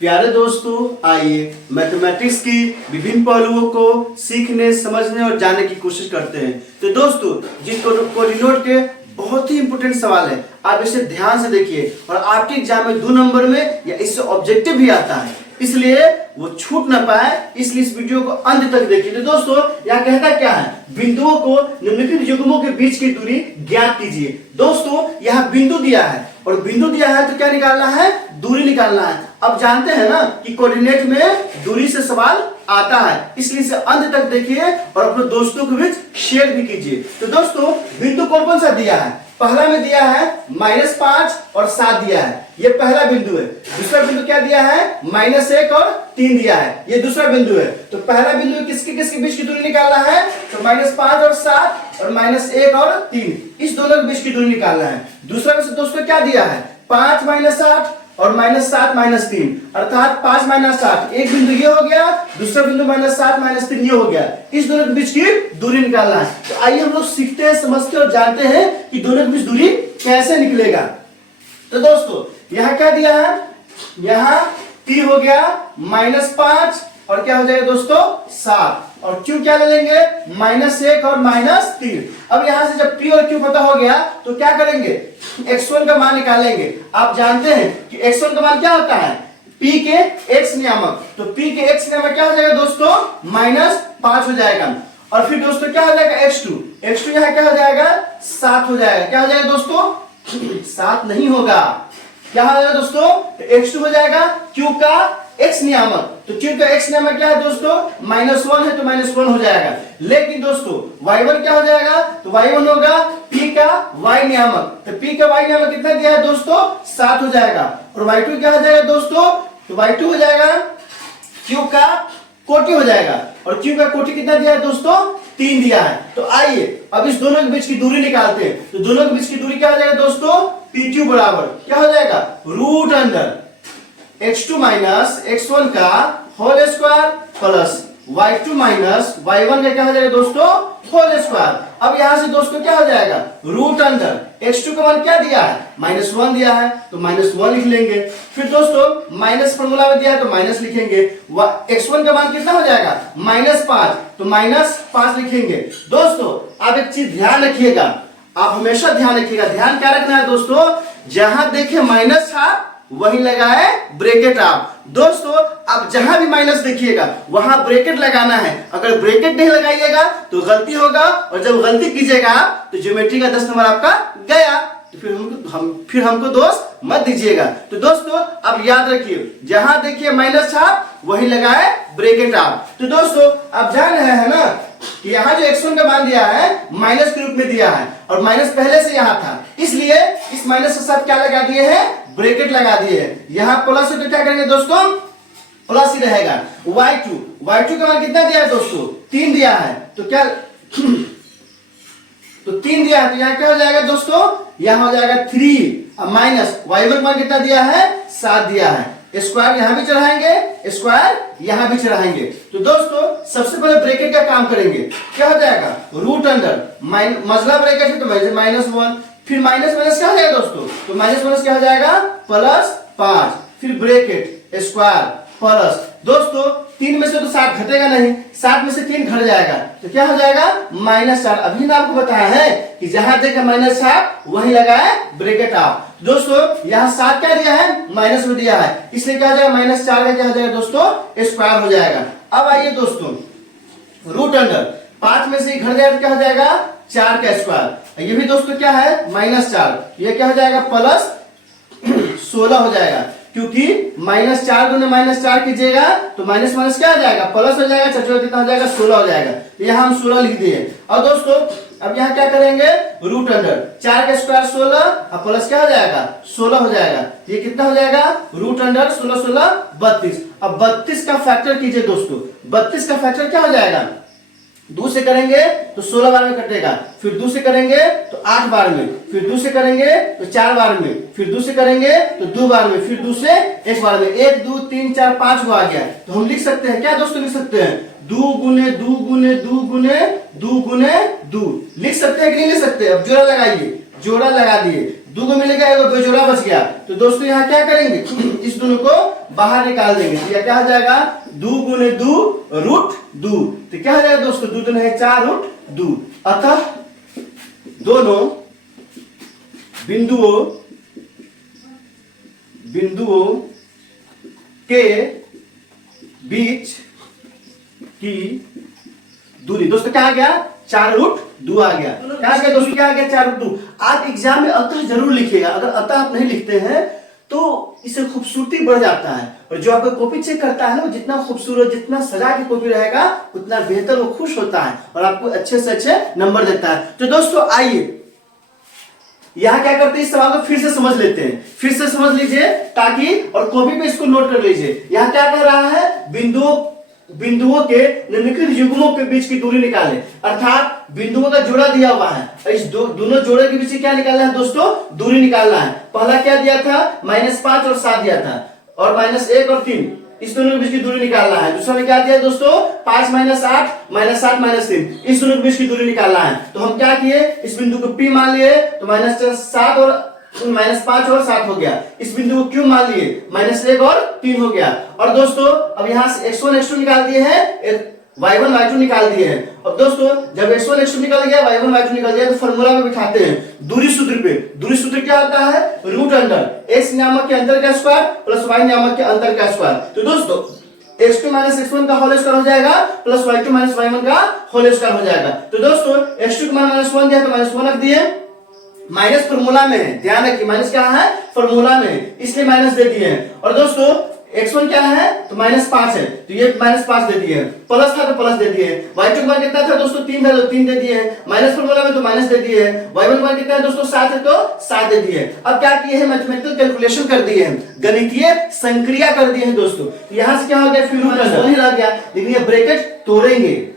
प्यारे दोस्तों, आइए मैथमेटिक्स की विभिन्न पहलुओं को सीखने, समझने और जानने की कोशिश करते हैं। तो दोस्तों, जिन कोऑर्डिनेट के बहुत ही इंपॉर्टेंट सवाल है, आप इसे ध्यान से देखिए और आपके एग्जाम में 2 नंबर में या इससे ऑब्जेक्टिव भी आता है, इसलिए वो छूट ना पाए, इसलिए इस वीडियो को अंत तक देखिए। तो दोस्तों, यहाँ कहता क्या है, बिंदुओं को निम्नलिखित युग्मों के बीच की दूरी ज्ञात कीजिए। दोस्तों, यहाँ बिंदु दिया है और बिंदु दिया है तो क्या निकालना है, दूरी निकालना है। अब जानते हैं ना कि कोऑर्डिनेट में दूरी से सवाल आता है, इसलिए इसे अंत तक देखिए और अपने दोस्तों के बीच शेयर भी कीजिए। तो दोस्तों, बिंदु कौन कौन सा दिया है, पहला में दिया है -5 और 7 दिया है, ये पहला बिंदु है। दूसरा बिंदु क्या दिया है, -1 और 3 दिया है, ये दूसरा बिंदु है। तो पहला बिंदु किसके किसके बीच की दूरी निकालना है, तो -5 और 7 और -1 और 3, इस दोनों के बीच की दूरी निकालना है। दूसरा में से दोस्तों क्या दिया है, 5 - 8 और -7 - 3, अर्थात 5 - 8, एक बिंदु ये हो गया, दूसरा बिंदु -7 - 3 ये हो गया, इस दोनों के बीच की दूरी निकालना है। तो आइए हम लोग सीखते हैं, समझते और जानते हैं कि दोनों के बीच दूरी कैसे निकलेगा। तो दोस्तों, यहाँ क्या दिया है, यहाँ t हो गया -5 और क्या हो जाएगा दोस्तों 7, और q क्या ले लेंगे, -1 और -3। अब यहां से जब p और q पता हो गया तो क्या करेंगे, x1 का मान निकालेंगे। आप जानते हैं कि x1 का मान क्या होता है, p के x नियामक, तो p के x नियामक क्या हो जाएगा दोस्तों, -5 हो जाएगा। और फिर दोस्तों क्या हो जाएगा, x2 यहाँ क्या हो जाएगा, 7 हो जाएगा। क्या हो जाएगा दोस्तों, 7 नहीं होगा, क्या हो जाएगा दोस्तों, तो x2 हो जाएगा q का x नियामक, तो q का x नियामक क्या है दोस्तों, -1 है तो -1 हो जाएगा। लेकिन दोस्तों y1 क्या हो जाएगा, तो y1 होगा p का y नियामक, तो p का y नियामक कितना दिया है दोस्तों, 7 हो जाएगा। और y2 क्या हो जाएगा दोस्तों, तो y2 हो जाएगा q का कोटि हो जाएगा, और q का कोटि कितना दिया है दोस्तों, 3 दिया है। तो आइए अब इस दोनों के बीच की दूरी निकालते हैं। तो दोनों के बीच की दूरी क्या हो जाएगा दोस्तों, PQ बराबर क्या हो जाएगा, √x2 - x1 का whole square plus y2 - y1 का क्या हो जाएगा दोस्तों, होल स्क्वायर। अब यहां से दोस्तों क्या हो जाएगा, √x2 का मान क्या दिया है, -1 दिया है, तो -1 लिख लेंगे। फिर दोस्तों माइनस फॉर्मूला में दिया है तो माइनस लिखेंगे। x1 का मान कितना हो जाएगा, -5, तो -5 लिखेंगे। दोस्तों आप एक चीज ध्यान रखिएगा, आप हमेशा ध्यान रखिएगा, ध्यान क्या रखना है दोस्तों, जहां देखे माइनस था वही लगाए ब्रैकेट। आप दोस्तों आप जहां भी माइनस देखिएगा वहां ब्रैकेट लगाना है, अगर ब्रैकेट नहीं लगाइएगा तो गलती होगा, और जब गलती कीजिएगा तो ज्योमेट्री का 10 नंबर आपका गया, तो फिर हमको दोस्त मत दीजिएगा। तो दोस्तों अब याद रखिए, जहां देखिए माइनस था वही लगाए ब्रैकेट आप। तो दोस्तों आप जान रहे हैं ना कि यहाँ जो x1 का मान दिया है माइनस के रूप में दिया है, और माइनस पहले से यहाँ था, इसलिए इस माइनस के साथ क्या लगा दिए हैं, ब्रैकेट लगा दिए हैं। यहाँ प्लस है तो क्या करेंगे दोस्तों, प्लस ही रहेगा। y2 का मान कितना दिया है दोस्तों, 3 दिया है, तो क्या तो 3 दिया है, तो यहाँ क्या हो जाएगा दोस्तों, यहाँ हो जाएगा 3 माइनस y1 का मान कितना दिया है, 7 दिया है। स्क्वायर यहां भी चढ़ाएंगे, स्क्वायर यहां भी चढ़ाएंगे। तो दोस्तों सबसे पहले ब्रैकेट का काम करेंगे, क्या हो जाएगा, √, मजला ब्रैकेट है तो -1, फिर माइनस माइनस क्या हो जाएगा दोस्तों, तो माइनस क्या हो जाएगा, +5, फिर ब्रैकेट स्क्वायर प्लस, दोस्तों 3 में से तो 7 घटेगा नहीं, 7 में से 3 घट जाएगा, तो क्या हो जाएगा, -4। अभी ना आपको बताया है कि जहां देखा -7 वही लगाए ब्रैकेट आप। दोस्तों यहाँ 7 क्या दिया है, माइनस में दिया है, इसलिए क्या हो जाएगा, -4 का क्या हो जाएगा दोस्तों, स्क्वायर हो जाएगा। अब आइए दोस्तों, √, 5 में से घट जाएगा तो क्या हो जाएगा, 4 का स्क्वायर, ये भी दोस्तों क्या है, -4, ये क्या हो जाएगा, +16 हो जाएगा, क्योंकि -4 गुने -4 कीजिएगा तो माइनस माइनस क्या हो जाएगा, प्लस हो जाएगा, चचोरा कितना हो जाएगा, 16 हो जाएगा, तो यहाँ हम 16 लिख दिए। और दोस्तों अब यहाँ क्या करेंगे, √, 4 का स्क्वायर 16 और प्लस क्या हो जाएगा, 16 हो जाएगा, ये कितना हो जाएगा, √, 16 16 32। अब 32 का फैक्टर कीजिए दोस्तों, 32 का फैक्टर क्या हो जाएगा, 2 से करेंगे तो 16 बार में कटेगा, फिर 2 से करेंगे तो 8 बार में, फिर 2 से करेंगे तो 4 बार में, फिर 2 से करेंगे तो 2 बार में, फिर 2 से 1 बार में, 1 2 3 4 5 को आ गया। तो हम लिख सकते हैं क्या दोस्तों, लिख सकते हैं 2 गुने 2 गुने 2 गुने 2 गुने 2, लिख सकते हैं कि नहीं लिख सकते। अब जोड़ा लगाइए, जोड़ा लगा दिए, दो को मिल गया, एगो बेजोड़ा बच गया। तो दोस्तों यहाँ क्या करेंगे, इस दोनों को बाहर निकाल देंगे। तो यह क्या हो जाएगा, 2 गुने 2 रूट 2। तो क्या हो जाएगा दोस्तों, 2 दूनी है 4 रूट 2। अतः दोनों बिंदुओं के बीच की दूरी दोस्तों क्या आ गया, 4 रूट 2 आ गया। क्या आ गया दोस्तों, क्या आ गया, 4 रूट 2। आप एग्जाम में अतः जरूर लिखिएगा, अगर अतः आप नहीं लिखते हैं तो इससे खूबसूरती बढ़ जाता है। और जो आपका कॉपी चेक करता है वो जितना खूबसूरत, जितना सजा के कॉपी रहेगा उतना बेहतर वो खुश होता है और आपको अच्छे से अच्छे नंबर देता है। तो दोस्तों आइए यहाँ क्या करते हैं, इस सवाल को फिर से समझ लेते हैं, फिर से समझ लीजिए ताकि, और कॉपी पे इसको नोट कर लीजिए। यहाँ क्या कह रहा है, बिंदुओं के निम्नलिखित युग्मों के बीच की दूरी निकालें। अर्थात बिंदुओं का जोड़ा दिया हुआ है, इस दोनों जोड़े के बीच क्या निकालना है दोस्तों, दूरी निकालना है। पहला क्या दिया था, -5 और 7 दिया था, और -1 और 3, इस दोनों के बीच की दूरी निकालना है। दूसरा में क्या दिया दोस्तों, 5 -8 -7 -3, इस दोनों के बीच की दूरी निकालना है। तो हम क्या किए, इस बिंदु को P मान लिए, तो -7 और -5 और 7 हो गया। इस बिंदु को Q मान लिए, -1 और 3 हो गया। और दोस्तों अब यहाँ से x1 x2 निकाल दिए हैं, y1 y2 निकाल दिए हैं। अब दोस्तों जब x1 x2 निकल गया, y1 y2 निकल गया, तो फॉर्मूला में बिठाते हैं दूरी सूत्र पे। दूरी सूत्र क्या होता है, रूट अंडर x नामक के अंतर का स्क्वायर प्लस y नामक के अंतर का स्क्वायर। तो दोस्तों x2 - x1 का होल स्क्वायर हो जाएगा प्लस y2 - y1 का होल स्क्वायर हो जाएगा। तो दोस्तों x2 का मान -1 दिया तो -1 रख दिए, माइनस फॉर्मूला में है, ध्यान रखिए माइनस क्या है, फॉर्मूला में, इसलिए माइनस दे दिए हैं। और दोस्तों x1 क्या है, तो -5 है, तो ये -5 दे दिए, प्लस था तो प्लस दे दिए। y2 का मान कितना था दोस्तों, 3 था तो 3 दे दिए, माइनस फॉर्मूला में तो माइनस दे दिए। y1 का मान कितना है दोस्तों, 7 है तो 7 दे दिए। अब क्या किए हैं, मैथमेटिकल कैलकुलेशन कर दिए हैं, गणितीय संक्रिया कर दिए हैं दोस्तों। यहां से क्या हो गया, फिर रूट नहीं रह गया, लेकिन ये ब्रैकेट तोड़ेंगे,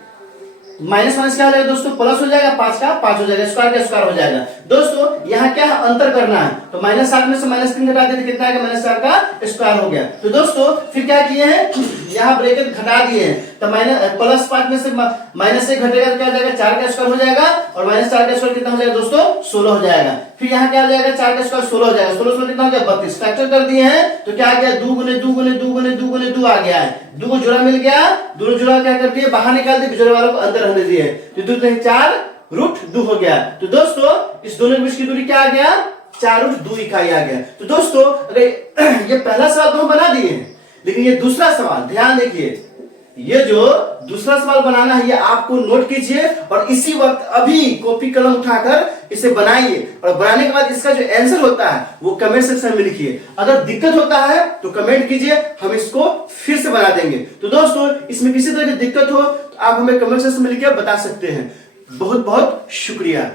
माइनस माइनस क्या हो जाएगा दोस्तों, प्लस हो जाएगा, 5 का 5 हो जाएगा, स्क्वायर का स्क्वायर हो जाएगा। दोस्तों यहाँ क्या है, अंतर करना है, तो -7 में से -3 घटा देते कितना आएगा, -4 का स्क्वायर हो गया। तो दोस्तों फिर क्या किए हैं, यहाँ ब्रैकेट घटा दिए हैं, तो +5 में से -1 घटेगा तो क्या हो जाएगा, 4 का स्क्वायर हो जाएगा, और -4 का स्क्वायर कितना हो जाएगा दोस्तों, 16 हो जाएगा। फिर यहाँ क्या हो जाएगा, 4 का स्क्वायर 16 हो जाएगा, 16 कितना हो गया, 32। फैक्टर कर दिए हैं तो क्या आ गया, 2 गुने 2 गुने 2 गुने 2 गुने 2 आ गया है। 2 को जोड़ा मिल गया, दोनों जोड़ा क्या कर दिए, बाहर निकाल दिए, जोड़े वालों को अंदर रहने दिए, तो 2 × 4 रूट 2 हो गया। तो दोस्तों इस दोनों के बीच की दूरी क्या आ गया, 4 रूट 2 इकाई आ गया। तो दोस्तों अगर ये पहला सवाल तो हम बना दिए हैं, लेकिन ये दूसरा सवाल ध्यान देखिए, ये जो दूसरा सवाल बनाना है ये आपको नोट कीजिए और इसी वक्त अभी कॉपी कलम उठाकर इसे बनाइए, और बनाने के बाद इसका जो आंसर होता है वो कमेंट सेक्शन में लिखिए। अगर दिक्कत होता है तो कमेंट कीजिए, हम इसको फिर से बना देंगे। तो दोस्तों इसमें किसी तरह की दिक्कत हो तो आप हमें कमेंट सेक्शन में लिखकर बता सकते हैं। बहुत बहुत शुक्रिया।